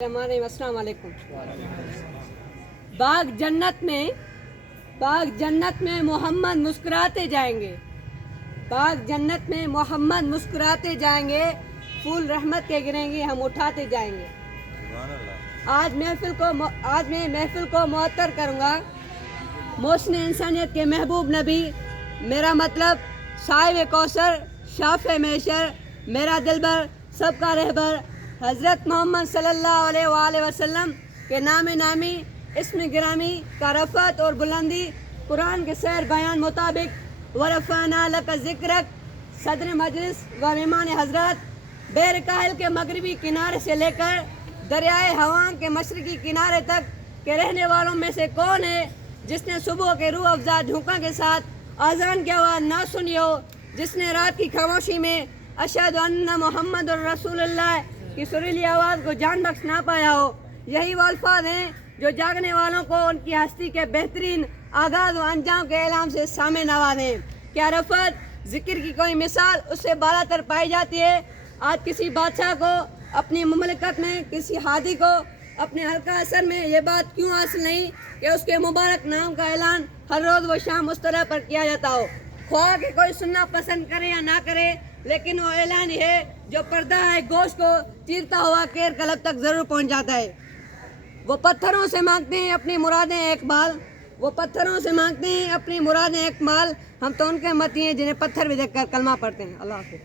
अस्सलाम वालेकुम। बाग जन्नत में मोहम्मद मुस्कुराते जाएंगे, बाग जन्नत में मोहम्मद मुस्कुराते जाएंगे, फूल रहमत के गिरेंगे, हम उठाते जाएंगे। आज मैं महफिल को मुअत्तर करूँगा मोहसिन इंसानियत के महबूब नबी, मेरा मतलब साहिब कौसर, शाफ़े महशर, मेरा दिलबर, सबका रहबर हज़रत मोहम्मद सल्लल्लाहु अलैहि वसल्लम के नाम नामी, इस्म गिरामी का रफ़त और बुलंदी कुरान के सैर बयान मुताबिक वरफ़अना लक ज़िक्रक, सदर मजलिस व मेहमान हज़रत, बेरकाहिल के मगरबी किनारे से लेकर दरियाए हवां के मशरकी किनारे तक के रहने वालों में से कौन है जिसने सुबह के रूह अफ़ज़ा झोंका के साथ आज़ान की आवाज़ ना सुनी हो, जिसने रात की खामोशी में अशहदु अन्ना मुहम्मद रसूलुल्लाह की सुरीली आवाज़ को जान बख्श ना पाया हो। यही वो अल्फाज हैं जो जागने वालों को उनकी हस्ती के बेहतरीन आगाज़ व अंजाम के ऐलान से सामने नवाजें। क्या रफ़त ज़िक्र की कोई मिसाल उससे बालातर पाई जाती है? आज किसी बादशाह को अपनी मुमलिकत में, किसी हादी को अपने हल्का असर में ये बात क्यों हासिल नहीं कि उसके मुबारक नाम का ऐलान हर रोज़ व शाम उस तरह पर किया जाता हो, ख्वाह कि कोई सुनना पसंद करे या ना करे, लेकिन वो ऐलान है जो पर्दा है गोश्त को चीरता हुआ केर कलब तक ज़रूर पहुंच जाता है। वो पत्थरों से मांगते हैं अपनी मुरादें एक बाल, वो पत्थरों से मांगते हैं अपनी मुरादें एक माल, हम तो उनके मती हैं जिन्हें पत्थर भी देखकर कलमा पढ़ते हैं। अल्लाह हाफ़िज़।